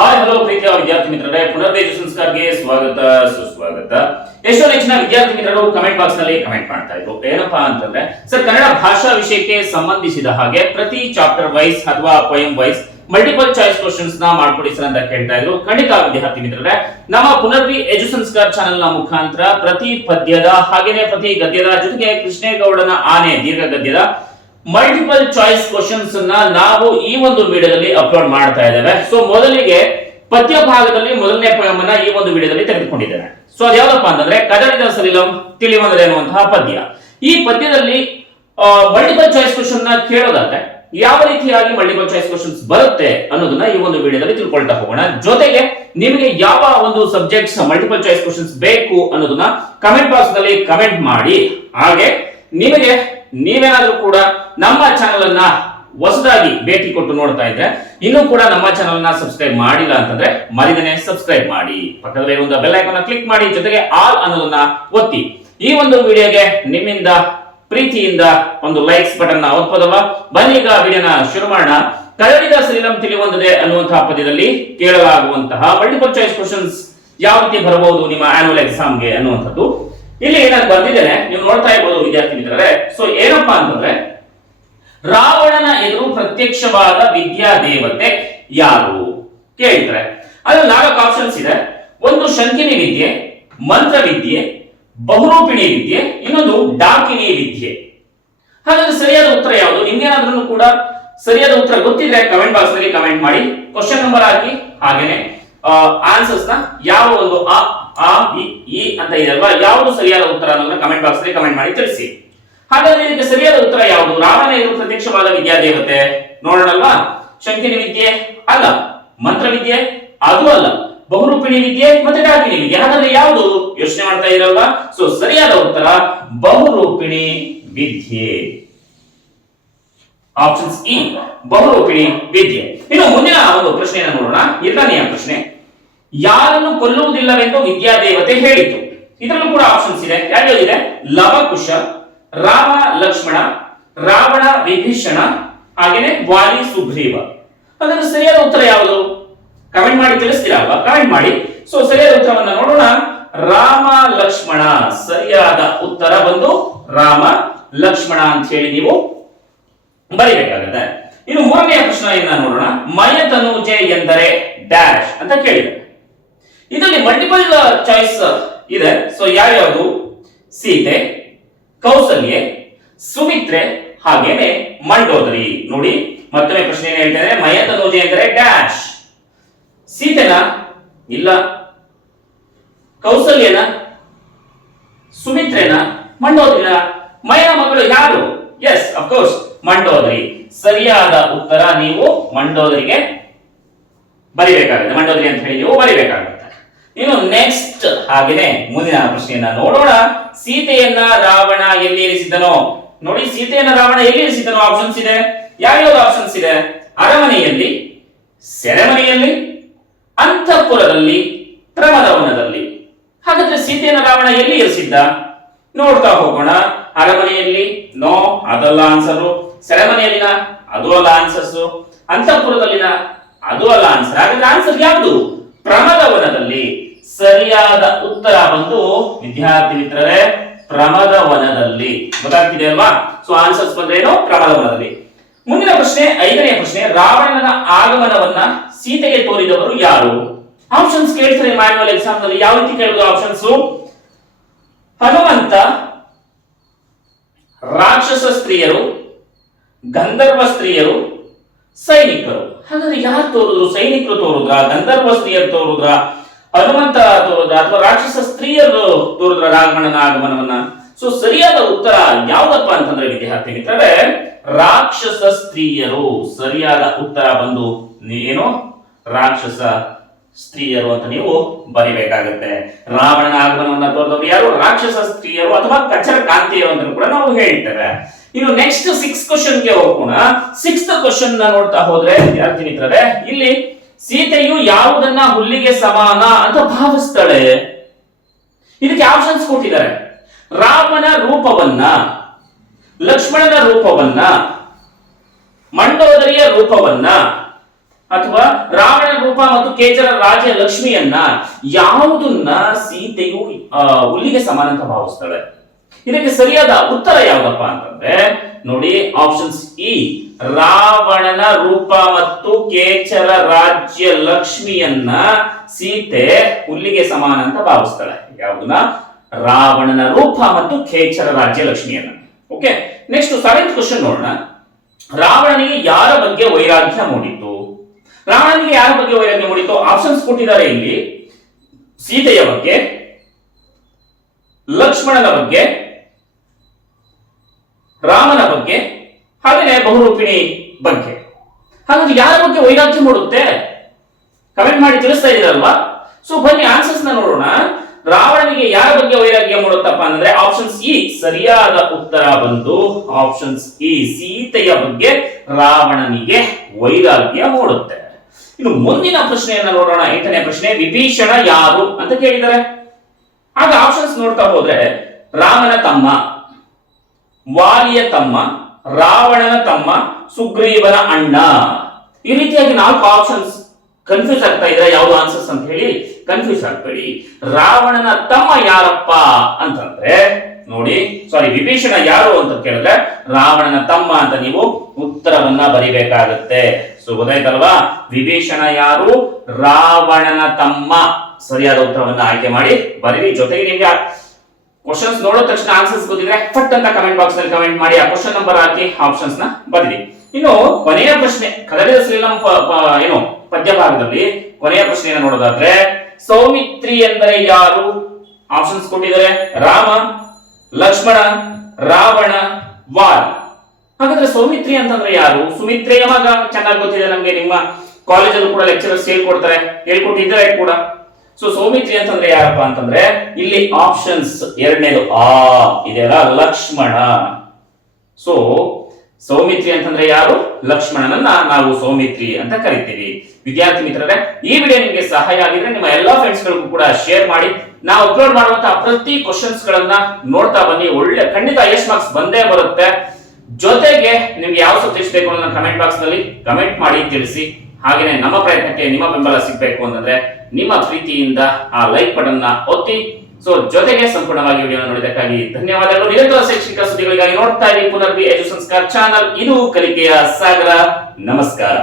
Hi hello ಪ್ರೀತಿಯ ವಿದ್ಯಾರ್ಥಿ ಮಿತ್ರರೇ, ಪುನರ್ವೇಜು ಸಂಸ್ಕಾರಕ್ಕೆ ಸ್ವಾಗತ ಸುಸ್ವಾಗತ. ಎಷ್ಟೋ ಹೆಚ್ಚಿನ ವಿದ್ಯಾರ್ಥಿ ಮಿತ್ರರು ಕಮೆಂಟ್ ಬಾಕ್ಸ್ ನಲ್ಲಿ ಕಮೆಂಟ್ ಮಾಡ್ತಾ ಇದ್ರು. ಏನಪ್ಪಾ ಅಂತಂದ್ರೆ, ಸರ್ ಕನ್ನಡ ಭಾಷಾ ವಿಷಯಕ್ಕೆ ಸಂಬಂಧಿಸಿದ ಹಾಗೆ ಪ್ರತಿ ಚಾಪ್ಟರ್ ವೈಸ್ ಅಥವಾ poem wise multiple choice questions ನ ಮಾಡ್ಕೊಡಿ ಸರ್ ಅಂತ ಕೇಳ್ತಾ ಇದ್ರು. ಖಂಡಿತ ವಿದ್ಯಾರ್ಥಿ ಮಿತ್ರರೇ, ನಮ್ಮ ಪುನರ್ವಿ ಎಜು ಸಂಸ್ಕಾರ್ ಚಾನೆಲ್ ನ ಮುಖಾಂತರ ಪ್ರತಿ ಪದ್ಯದ ಹಾಗೇನೆ ಪ್ರತಿ ಗದ್ಯದ ಜೊತೆಗೆ ಕೃಷ್ಣೇಗೌಡನ ಆನೆ ದೀರ್ಘ ಗದ್ಯದ ಮಲ್ಟಿಪಲ್ ಚಾಯ್ಸ್ ಕ್ವಶನ್ಸ್ ನಾವು ಈ ಒಂದು ವಿಡಿಯೋದಲ್ಲಿ ಅಪ್ಲೋಡ್ ಮಾಡ್ತಾ ಇದ್ದೇವೆ. ಸೊ ಮೊದಲಿಗೆ ಪದ್ಯ ಭಾಗದಲ್ಲಿ ಮೊದಲನೇ ಪೋಯಂ ಅನ್ನ ಈ ಒಂದು ವಿಡಿಯೋದಲ್ಲಿ ತೆಗೆದುಕೊಂಡಿದ್ದೇನೆ. ಸೊ ಅದ್ಯಾವುದಪ್ಪ ಅಂತಂದ್ರೆ ಕದಡಿದ ಸಲಿಲಂ ತಿಳಿವಂದರೆ ಅನ್ನುವಂತಹ ಪದ್ಯ. ಈ ಪದ್ಯದಲ್ಲಿ ಮಲ್ಟಿಪಲ್ ಚಾಯ್ಸ್ ಕ್ವಶನ್ ನ ಕೇಳೋದಾದ್ರೆ ಯಾವ ರೀತಿಯಾಗಿ ಮಲ್ಟಿಪಲ್ ಚಾಯ್ಸ್ ಕ್ವಶನ್ಸ್ ಬರುತ್ತೆ ಅನ್ನೋದನ್ನ ಈ ಒಂದು ವಿಡಿಯೋದಲ್ಲಿ ತಿಳ್ಕೊಳ್ತಾ ಹೋಗೋಣ. ಜೊತೆಗೆ ನಿಮಗೆ ಯಾವ ಒಂದು ಸಬ್ಜೆಕ್ಟ್ಸ್ ಮಲ್ಟಿಪಲ್ ಚಾಯ್ಸ್ ಕ್ವಶನ್ಸ್ ಬೇಕು ಅನ್ನೋದನ್ನ ಕಮೆಂಟ್ ಬಾಕ್ಸ್ ನಲ್ಲಿ ಕಮೆಂಟ್ ಮಾಡಿ. ಹಾಗೆ ನಿಮಗೆ ನೀವೇನಾದ್ರೂ ಕೂಡ ನಮ್ಮ ಚಾನೆಲ್ ಅನ್ನ ಹೊಸದಾಗಿ ಭೇಟಿ ಕೊಟ್ಟು ನೋಡ್ತಾ ಇದ್ರೆ ಇನ್ನೂ ಕೂಡ ನಮ್ಮ ಚಾನೆಲ್ ಅನ್ನ ಸಬ್ಸ್ಕ್ರೈಬ್ ಮಾಡಿಲ್ಲ ಅಂತಂದ್ರೆ ಮರಿದೇನೆ ಸಬ್ಸ್ಕ್ರೈಬ್ ಮಾಡಿ, ಪಕ್ಕದಲ್ಲಿ ಒಂದು ಬೆಲ್ ಐಕಾನ್ ಕ್ಲಿಕ್ ಮಾಡಿ, ಜೊತೆಗೆ ಆಲ್ ಅನ್ನೋದನ್ನ ಒತ್ತಿ. ಈ ಒಂದು ವಿಡಿಯೋಗೆ ನಿಮ್ಮಿಂದ ಪ್ರೀತಿಯಿಂದ ಒಂದು ಲೈಕ್ಸ್ ಬಟನ್ ನ ಒತ್ತೋದಲ್ವಾ. ಬನ್ನಿ ಈಗ ವಿಡಿಯೋನ ಶುರು ಮಾಡೋಣ. ಕದಡಿದ ಸಲಿಲಂ ತಿಳಿವಂದದೆ ಅನ್ನುವಂತಹ ಪದ್ಯದಲ್ಲಿ ಕೇಳಲಾಗುವಂತಹ ಮಲ್ಟಿಪಲ್ ಚಾಯ್ಸ್ ಕ್ವಶನ್ಸ್ ಯಾವ ರೀತಿ ಬರಬಹುದು ನಿಮ್ಮ ಆನ್ಯುವಲ್ ಎಕ್ಸಾಮ್ಗೆ ಅನ್ನುವಂಥದ್ದು ಇಲ್ಲಿ ನಾನು ಬರ್ದಿದ್ದೇನೆ, ನೀವು ನೋಡ್ತಾ ಇರ್ಬೋದು ವಿದ್ಯಾರ್ಥಿ ಮಿತ್ರರೇ. ಸೊ ಏನಪ್ಪಾ ಅಂತಂದ್ರೆ, ರಾವಣನ ಎದುರು ಪ್ರತ್ಯಕ್ಷವಾದ ವಿದ್ಯಾ ದೇವತೆ ಯಾರು ಕೇಳ್ತಾರೆ. ಅದ್ರಲ್ಲಿ 4 ಆಪ್ಷನ್ಸ್ ಇದೆ. ಒಂದು ಶಂಕಿನಿ ವಿದ್ಯೆ, ಮಂತ್ರ ವಿದ್ಯೆ, ಬಹುರೂಪಿಣಿ ವಿದ್ಯೆ, ಇನ್ನೊಂದು ಡಾಕಿನಿ ವಿದ್ಯೆ. ಹಾಗಾದ್ರೆ ಸರಿಯಾದ ಉತ್ತರ ಯಾವುದು? ನಿಮ್ಗೇನಾದ್ರೂ ಕೂಡ ಸರಿಯಾದ ಉತ್ತರ ಗೊತ್ತಿದ್ರೆ ಕಮೆಂಟ್ ಬಾಕ್ಸ್ ನಲ್ಲಿ ಕಮೆಂಟ್ ಮಾಡಿ, ಕ್ವಶನ್ ನಂಬರ್ ಹಾಕಿ, ಹಾಗೇನೆ ಆನ್ಸರ್ಸ್ ನ ಯಾವ ಒಂದು ಆ ಇ ಅಂತ ಇದೆಯಲ್ವಾ, ಯಾವುದು ಸರಿಯಾದ ಉತ್ತರ ಅನ್ನೋದನ್ನ ಕಮೆಂಟ್ ಬಾಕ್ಸ್ ನಲ್ಲಿ ಕಮೆಂಟ್ ಮಾಡಿ ತಿಳಿಸಿ. ಹಾಗಾದ್ರೆ ಇದಕ್ಕೆ ಸರಿಯಾದ ಉತ್ತರ ಯಾವುದು? ರಾವಣ ಎದುರು ಪ್ರತ್ಯಕ್ಷವಾದ ವಿದ್ಯಾದೇವತೆ ನೋಡೋಣಲ್ವಾ. ಶಂಕಿನಿ ವಿದ್ಯೆ ಅಲ್ಲ, ಮಂತ್ರ ವಿದ್ಯೆ ಅದು ಅಲ್ಲ, ಬಹುರೂಪಿಣಿ ವಿದ್ಯೆ ಮತ್ತೆ ಡಾಕಿನಿ ವಿದ್ಯೆ. ಹಾಗಾದ್ರೆ ಯಾವುದು ಯೋಚನೆ ಮಾಡ್ತಾ ಇರಲ್ವಾ? ಸೊ ಸರಿಯಾದ ಉತ್ತರ ಬಹುರೂಪಿಣಿ ವಿದ್ಯೆ, ಆಪ್ಷನ್ಸ್ ಇ ಬಹುರೂಪಿಣಿ ವಿದ್ಯೆ. ಇನ್ನು ಮುಂದಿನ ಒಂದು ಪ್ರಶ್ನೆಯನ್ನು ನೋಡೋಣ. 2ನೆಯ ಪ್ರಶ್ನೆ, ಯಾರನ್ನು ಕೊಲ್ಲುವುದಿಲ್ಲವೆಂದು ವಿದ್ಯಾದೇವತೆ ಹೇಳಿತು? ಇದರಲ್ಲೂ ಕೂಡ ಆಪ್ಷನ್ಸ್ ಇದೆ. ಯಾವ್ಯಾವಿದೆ? ಲವಕುಶ, ರಾಮ ಲಕ್ಷ್ಮಣ, ರಾವಣ ವಿಭೀಷಣ, ಹಾಗೇನೆ ವಾಲಿ ಸುಗ್ರೀವ. ಹಾಗಾದ್ರೆ ಸರಿಯಾದ ಉತ್ತರ ಯಾವುದು? ಕಮೆಂಟ್ ಮಾಡಿ ತಿಳಿಸ್ತೀರಾ ಅಲ್ವಾ? ಕಮೆಂಟ್ ಮಾಡಿ. ಸೊ ಸರಿಯಾದ ಉತ್ತರವನ್ನ ನೋಡೋಣ. ರಾಮ ಲಕ್ಷ್ಮಣ ಸರಿಯಾದ ಉತ್ತರ ಬಂದು ರಾಮ ಲಕ್ಷ್ಮಣ ಅಂತ ಹೇಳಿ ನೀವು ಬರೀಬೇಕಾಗುತ್ತೆ. ಇನ್ನು 3ನೆಯ ಪ್ರಶ್ನೆಯನ್ನ ನೋಡೋಣ. ಮಯತನೂಜೆ ಎಂದರೆ ಡ್ಯಾಶ್ ಅಂತ ಕೇಳಿದೆ. ಇದರಲ್ಲಿ ಮಲ್ಟಿಪಲ್ ಚಾಯ್ಸ್ ಇದೆ. ಸೊ ಯಾವ್ಯಾವುದು? ಸೀತೆ, ಕೌಸಲ್ಯೆ, ಸುಮಿತ್ರೆ, ಹಾಗೇನೆ ಮಂಡೋದರಿ. ನೋಡಿ ಮತ್ತೊಮ್ಮೆ ಪ್ರಶ್ನೆ ಏನು ಹೇಳ್ತಾರೆ? ಮಯತನೂಜೆ ಎಂದರೆ ಡ್ಯಾಶ್. ಸೀತೆನ ಇಲ್ಲ, ಕೌಸಲ್ಯನ, ಸುಮಿತ್ರೆನ, ಮಂಡೋದರಿನ. ಮಯನ ಮಗಳು ಯಾರು? Yes of course Mandodari. ಸರಿಯಾದ ಉತ್ತರ ನೀವು ಮಂಡೋದರಿಗೆ ಬರಿಬೇಕಾಗುತ್ತೆ. ಮಂಡೋದರಿ ಅಂತ ಹೇಳಿ ನೀವು ಬರಿಬೇಕಾಗುತ್ತೆ. ಇನ್ನು ನೆಕ್ಸ್ಟ್ ಹಾಗೇನೆ ಮುಂದಿನ ಪ್ರಶ್ನೆಯನ್ನ ನೋಡೋಣ. ಸೀತೆಯನ್ನ ರಾವಣ ಎಲ್ಲಿ ಇರಿಸಿದನೋ? ನೋಡಿ, ಸೀತೆಯನ್ನ ರಾವಣ ಎಲ್ಲಿ ಇರಿಸಿದನೋ ಆಪ್ಷನ್ಸ್ ಇದೆ. ಯಾವ್ಯಾವ ಆಪ್ಷನ್ಸ್ ಇದೆ? ಅರಮನೆಯಲ್ಲಿ, ಸೆರೆಮನೆಯಲ್ಲಿ, ಅಂತಃಪುರದಲ್ಲಿ, ಪ್ರಮದವನದಲ್ಲಿ. ಹಾಗಾದ್ರೆ ಸೀತೆಯನ್ನ ರಾವಣ ಎಲ್ಲಿ ಇರಿಸಿದ್ದ ನೋಡ್ತಾ ಹೋಗೋಣ. ಅರಮನೆಯಲ್ಲಿ ನೋ, ಅದಲ್ಲ ಆನ್ಸರ್. ಸೆರೆಮನೆಯಲ್ಲಿನ ಅದು ಅಲ್ಲ ಆನ್ಸರ್ಸ್. ಅಂತಃಪುರದಲ್ಲಿನ ಅದು ಅಲ್ಲ ಆನ್ಸರ್. ಹಾಗಾದ್ರೆ ಆನ್ಸರ್ ಯಾವುದು? ಪ್ರಮದವನದಲ್ಲಿ. ಸರಿಯಾದ ಉತ್ತರ ಬಂದು ವಿದ್ಯಾರ್ಥಿ ಮಿತ್ರರೇ ಪ್ರಮದವನದಲ್ಲಿ. ಗೊತ್ತಾಗ್ತಿದೆ ಅಲ್ವಾ? ಸೊ ಆನ್ಸರ್ಸ್ ಬಂದ್ರೆ ಏನು? ಪ್ರಮದವನದಲ್ಲಿ. ಮುಂದಿನ ಪ್ರಶ್ನೆ 5ನೇ ಪ್ರಶ್ನೆ, ರಾವಣನ ಆಗಮನವನ್ನ ಸೀತೆಗೆ ತೋರಿದವರು ಯಾರು? ಆಪ್ಷನ್ಸ್ ಕೇಳ್ತಾರೆ ಮ್ಯಾನ್ಯುವಲ್ ಎಕ್ಸಾಮ್ ನಲ್ಲಿ. ಯಾವ ರೀತಿ ಕೇಳಿದ್ರು ಆಪ್ಷನ್ಸ್? ಹನುಮಂತ, ರಾಕ್ಷಸ ಸ್ತ್ರೀಯರು, ಗಂಧರ್ವ ಸ್ತ್ರೀಯರು, ಸೈನಿಕರು. ಹಾಗಾದ್ರೆ ಯಾರು ತೋರಿದ್ರು? ಸೈನಿಕರು ತೋರಿದ್ರ, ಗಂಧರ್ವ ಸ್ತ್ರೀಯರು ತೋರಿದ್ರ, ಹನುಮಂತ ತೋರಿದ್ರ, ಅಥವಾ ರಾಕ್ಷಸ ಸ್ತ್ರೀಯರು ತೋರಿದ್ರ ರಾವಣನ ಆಗಮನವನ್ನ? ಸೊ ಸರಿಯಾದ ಉತ್ತರ ಯಾವ್ದಪ್ಪ ಅಂತಂದ್ರೆ ವಿದ್ಯಾರ್ಥಿ ಮಿತ್ರರೇ ರಾಕ್ಷಸ ಸ್ತ್ರೀಯರು. ಸರಿಯಾದ ಉತ್ತರ ಬಂದು ಏನು? ರಾಕ್ಷಸ ಸ್ತ್ರೀಯರು ಅಂತ ನೀವು ಬರಿಬೇಕಾಗುತ್ತೆ. ರಾವಣನ ಆಗಮನವನ್ನ ತೋರಿದವರು ಯಾರು? ರಾಕ್ಷಸ ಸ್ತ್ರೀಯರು ಅಥವಾ ಕಚರ ಕಾಂತಿಯರು ಅಂತ ಕೂಡ ನಾವು ಹೇಳ್ತೇವೆ. ಇನ್ನು ನೆಕ್ಸ್ಟ್ 6 ಕ್ವಶನ್ ಗೆ ಹೋಗೋಣ. 6th ಕ್ವಶನ್ ನೋಡ್ತಾ ಹೋದ್ರೆ ವಿದ್ಯಾರ್ಥಿ ಮಿತ್ರರೇ, ಇಲ್ಲಿ ಸೀತೆಯು ಯಾವುದನ್ನ ಹುಲ್ಲಿಗೆ ಸಮಾನ ಅಂತ ಭಾವಿಸ್ತಾಳೆ? ಇದಕ್ಕೆ ಆಪ್ಷನ್ಸ್ ಕೊಟ್ಟಿದ್ದಾರೆ. ರಾಮನ ರೂಪವನ್ನ, ಲಕ್ಷ್ಮಣನ ರೂಪವನ್ನ, ಮಂಡೋದರಿಯ ರೂಪವನ್ನ, ಅಥವಾ ರಾವಣನ ರೂಪ ಮತ್ತು ಕೇಚರ ರಾಜ್ಯ ಲಕ್ಷ್ಮಿಯನ್ನ ಯಾವುದನ್ನ ಸೀತೆಯು ಹುಲ್ಲಿಗೆ ಸಮಾನ ಅಂತ ಭಾವಿಸ್ತಾಳೆ? ಇದಕ್ಕೆ ಸರಿಯಾದ ಉತ್ತರ ಯಾವ್ದಪ್ಪ ಅಂತಂದ್ರೆ ನೋಡಿ, ಆಪ್ಷನ್ಸ್ ಇ, ರಾವಣನ ರೂಪ ಮತ್ತು ಕೇಚರ ರಾಜ್ಯ ಲಕ್ಷ್ಮಿಯನ್ನ ಸೀತೆ ಹುಲ್ಲಿಗೆ ಸಮಾನ ಅಂತ ಭಾವಿಸ್ತಾಳೆ. ಯಾವುದನ್ನ? ರಾವಣನ ರೂಪ ಮತ್ತು ಕೇಚರ ರಾಜ್ಯ ಲಕ್ಷ್ಮಿಯನ್ನ. ಓಕೆ, ನೆಕ್ಸ್ಟ್ 7th ಕ್ವಶನ್ ನೋಡೋಣ. ರಾವಣನಿಗೆ ಯಾರ ಬಗ್ಗೆ ವೈರಾಗ್ಯ ಮೂಡಿತು? ರಾವಣನಿಗೆ ಯಾರ ಬಗ್ಗೆ ವೈರಾಗ್ಯ ಮೂಡಿತು? ಆಪ್ಷನ್ಸ್ ಕೊಟ್ಟಿದ್ದಾರೆ ಇಲ್ಲಿ. ಸೀತೆಯ ಬಗ್ಗೆ, ಲಕ್ಷ್ಮಣನ ಬಗ್ಗೆ, ರಾಮನ ಬಗ್ಗೆ, ಹಾಗೆಯೇ ಬಹುರೂಪಿಣಿ ಬಗ್ಗೆ. ಹಾಗಾದ್ರೆ ಯಾರ ಬಗ್ಗೆ ವೈರಾಗ್ಯ ಮೂಡುತ್ತೆ? ಕಮೆಂಟ್ ಮಾಡಿ ತಿಳಿಸ್ತಾ ಇದ್ದೀರಲ್ವಾ? ಸೊ ಬನ್ನಿ ಆನ್ಸರ್ಸ್ ನೋಡೋಣ. ರಾವಣನಿಗೆ ಯಾರ ಬಗ್ಗೆ ವೈರಾಗ್ಯ ಮೂಡುತ್ತಪ್ಪ ಅಂದ್ರೆ ಆಪ್ಷನ್ಸ್ ಇ ಸರಿಯಾದ ಉತ್ತರ ಬಂದು ಆಪ್ಷನ್ಸ್ ಇ, ಸೀತೆಯ ಬಗ್ಗೆ ರಾವಣನಿಗೆ ವೈರಾಗ್ಯ ಮೂಡುತ್ತೆ. ಇನ್ನು ಮುಂದಿನ ಪ್ರಶ್ನೆಯನ್ನ ನೋಡೋಣ. 8ನೇ ಪ್ರಶ್ನೆ, ವಿಭೀಷಣ ಯಾರು ಅಂತ ಕೇಳಿದ್ದಾರೆ. ಆಗ ಆಪ್ಷನ್ಸ್ ನೋಡ್ತಾ ಹೋದ್ರೆ ರಾಮನ ತಮ್ಮ, ವಾಲಿಯ ತಮ್ಮ, ರಾವಣನ ತಮ್ಮ, ಸುಗ್ರೀವನ ಅಣ್ಣ. ಈ ರೀತಿಯಾಗಿ 4 ಆಪ್ಷನ್ಸ್. ಕನ್ಫ್ಯೂಸ್ ಆಗ್ತಾ ಇದ್ರೆ ಯಾವ್ದು ಆನ್ಸರ್ಸ್ ಅಂತ ಹೇಳಿ ಕನ್ಫ್ಯೂಸ್ ಆಗ್ಬೇಡಿ. ರಾವಣನ ತಮ್ಮ ಯಾರಪ್ಪ ಅಂತಂದ್ರೆ ನೋಡಿ, ವಿಭೀಷಣ ಯಾರು ಅಂತ ಕೇಳಿದ್ರೆ ರಾವಣನ ತಮ್ಮ ಅಂತ ನೀವು ಉತ್ತರವನ್ನ ಬರಿಬೇಕಾಗುತ್ತೆ. ಸೊ ಗೊತ್ತಾಯ್ತಲ್ವಾ? ವಿಭೀಷಣ ಯಾರು? ರಾವಣನ ತಮ್ಮ. ಸರಿಯಾದ ಉತ್ತರವನ್ನ ಆಯ್ಕೆ ಮಾಡಿ ಬರೀರಿ. ಜೊತೆಗೆ ನಿಮ್ಗೆ ಕ್ವಶನ್ಸ್ ನೋಡಿದ ತಕ್ಷಣ ಆನ್ಸರ್ಸ್ ಗೊತ್ತಿದ್ರೆ ಫಟ್ ಅಂತ ಕಮೆಂಟ್ ಬಾಕ್ಸ್ ನಲ್ಲಿ ಕಮೆಂಟ್ ಮಾಡಿ ಆ ಕ್ವಶನ್ ನಂಬರ್ ಹಾಕಿ ಆಪ್ಷನ್ಸ್ ನ ಬರೀರಿ. ಇನ್ನು ಕೊನೆಯ ಪ್ರಶ್ನೆ, ಕದಡಿದ ಶ್ರೀಲಂ ಏನು ಪದ್ಯ ಭಾಗದಲ್ಲಿ ಕೊನೆಯ ಪ್ರಶ್ನೆಯನ್ನು ನೋಡೋದಾದ್ರೆ ಸೌಮಿತ್ರಿ ಎಂದರೆ ಯಾರು? ಆಪ್ಷನ್ಸ್ ಕೊಟ್ಟಿದ್ದಾರೆ. ರಾಮ, ಲಕ್ಷ್ಮಣ, ರಾವಣ, ವಾಲ್. ಹಾಗಾದ್ರೆ ಸೌಮಿತ್ರಿ ಅಂತಂದ್ರೆ ಯಾರು? ಸುಮಿತ್ರೆಯ ಮಗ. ಚೆನ್ನಾಗಿ ಗೊತ್ತಿದೆ ನಮ್ಗೆ, ನಿಮ್ಮ ಕಾಲೇಜಲ್ಲೂ ಕೂಡ ಲೆಕ್ಚರರ್ಸ್ ಹೇಳ್ಕೊಟ್ಟಿದ್ದಾರೆ ಕೂಡ. ಸೊ ಸೌಮಿತ್ರಿ ಅಂತಂದ್ರೆ ಯಾರಪ್ಪ ಅಂತಂದ್ರೆ ಇಲ್ಲಿ ಆಪ್ಷನ್ಸ್ 2ನೇದು ಆ ಇದೆಯಲ್ಲ, ಲಕ್ಷ್ಮಣ. ಸೊ ಸೌಮಿತ್ರಿ ಅಂತಂದ್ರೆ ಯಾರು? ಲಕ್ಷ್ಮಣನನ್ನ ನಾವು ಸೌಮಿತ್ರಿ ಅಂತ ಕರಿತೀವಿ. ವಿದ್ಯಾರ್ಥಿ ಮಿತ್ರರೇ, ಈ ವಿಡಿಯೋ ನಿಮಗೆ ಸಹಾಯ ಆಗಿದ್ರೆ ನಿಮ್ಮ ಎಲ್ಲಾ ಫ್ರೆಂಡ್ಸ್ ಗಳಿಗೂ ಕೂಡ ಶೇರ್ ಮಾಡಿ. ನಾವು ಅಪ್ಲೋಡ್ ಮಾಡುವಂತಹ ಪ್ರತಿ ಕ್ವಶನ್ಸ್ ಗಳನ್ನ ನೋಡ್ತಾ ಬನ್ನಿ. ಒಳ್ಳೆ ಖಂಡಿತ ಎಸ್ ಮಾರ್ಕ್ಸ್ ಬಂದೇ ಬರುತ್ತೆ. ಜೊತೆಗೆ ನಿಮ್ಗೆ ಯಾವ ಸಬ್ಜೆಕ್ಟ್ಸ್ ಬೇಕು ಅನ್ನೋದನ್ನ ಕಮೆಂಟ್ ಬಾಕ್ಸ್ ನಲ್ಲಿ ಕಮೆಂಟ್ ಮಾಡಿ ತಿಳಿಸಿ. ಹಾಗೇನೆ ನಮ್ಮ ಪ್ರಯತ್ನಕ್ಕೆ ನಿಮ್ಮ ಬೆಂಬಲ ಸಿಗಬೇಕು ಅಂತಂದ್ರೆ ನಿಮ್ಮ ಪ್ರೀತಿಯಿಂದ ಆ ಲೈಕ್ ಬಟನ್ ನ ಒತ್ತಿ. ಸೊ ಜೊತೆಗೆ ಸಂಪೂರ್ಣವಾಗಿ ವಿಡಿಯೋ ನೋಡಿದ್ದಕ್ಕಾಗಿ ಧನ್ಯವಾದಗಳು. ನಿರಂತರ ಶೈಕ್ಷಣಿಕ ಸುದ್ದಿಗಳಿಗಾಗಿ ನೋಡ್ತಾ ಇರಿ ಪುನರ್ವಿ ಎಜು ಸಂಸ್ಕಾರ ಚಾನಲ್. ಇದು ಕಲಿಕೆಯ ಸಾಗರ. ನಮಸ್ಕಾರ.